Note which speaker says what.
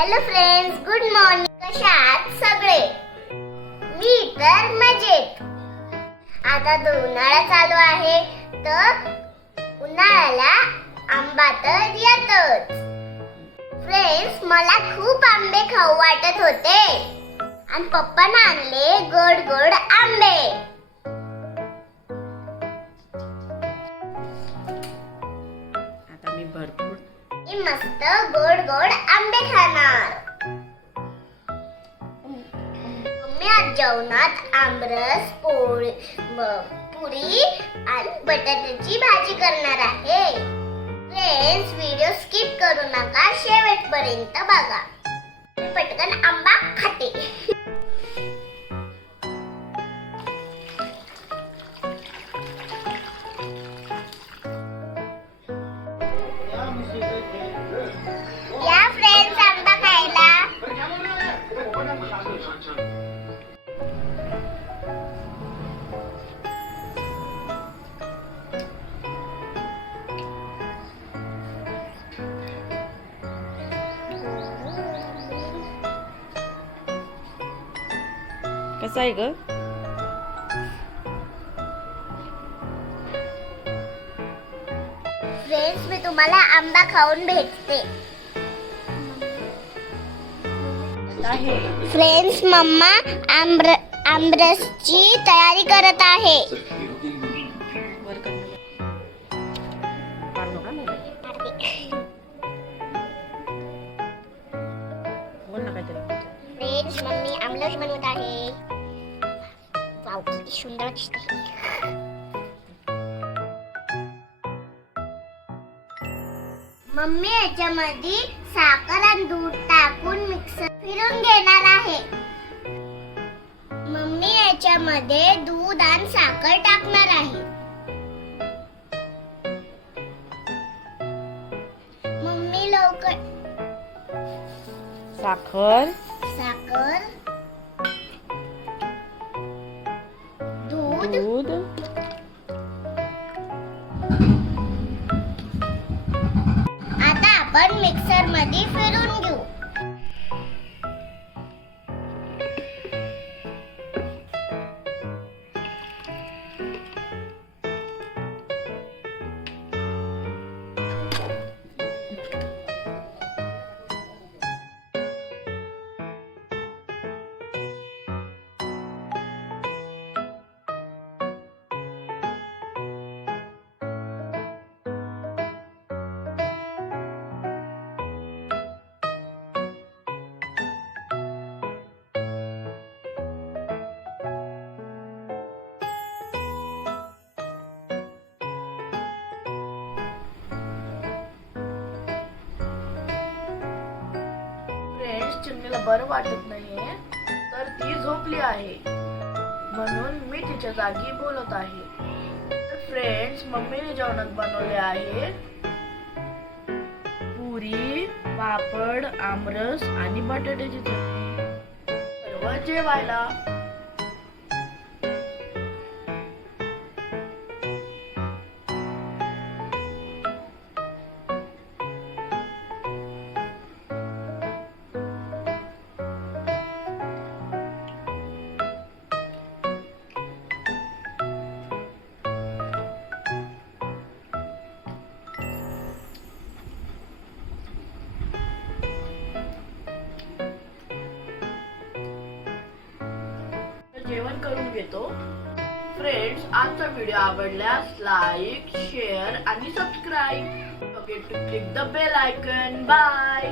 Speaker 1: Hello friends good morning कशा आहात सगळे? मी तर मजेत. आता तो उन्हाळा चालू आहे तर उन्हाळ्याला आंबा तर येतच. फ्रेंड्स मला खूप आंबे खाऊ वाटत होते. आणि पप्पाने आणले गोड गोड आंबे. मस्त गोड गोड आंबे खाणार. मम्मी आज जेवणात आमरस पोळी पुरी आणि बटाट्याची भाजी करणार आहे. फ्रेंड्स व्हिडिओ स्किप करू नका. शेवटपर्यंत बघा. पटकन आंबा खाते. या फ्रेंड्स आंबा खायला.
Speaker 2: कसं आहे ग?
Speaker 1: फ्रेंड्स मी तुम्हाला आंबा खाऊन भेटते. फ्रेंड्स मम्मा आंब्र आमरसची तयारी करत आहे. फ्रेंड्स मम्मी आमरस बनवत आहे. वाव किती सुंदर दिसते मम्मी याच्यामध्ये साखर आणि दूध टाकून मिक्सर फिरून घेणार आहे. मम्मी याच्यामध्ये दूध आणि साखर टाकणार आहे. मम्मी लवकर
Speaker 2: साखर.
Speaker 1: साखर दूध
Speaker 2: दूध.
Speaker 1: आपण मिक्सरमध्ये फिरून घेऊ
Speaker 3: चिमणीला बरं वाटत नाहीये तर ती झोपली आहे. म्हणून मी तिच्या जागी बोलत आहे. फ्रेंड्स मम्मीने जेवणात बनवले आहे. पुरी पापड आमरस आणि बटाट्याची चटणी. सर्व जेवायला. करून घेतो. फ्रेंड्स आजचा व्हिडिओ आवडल्यास लाईक शेअर आणि subscribe okay to click the bell icon bye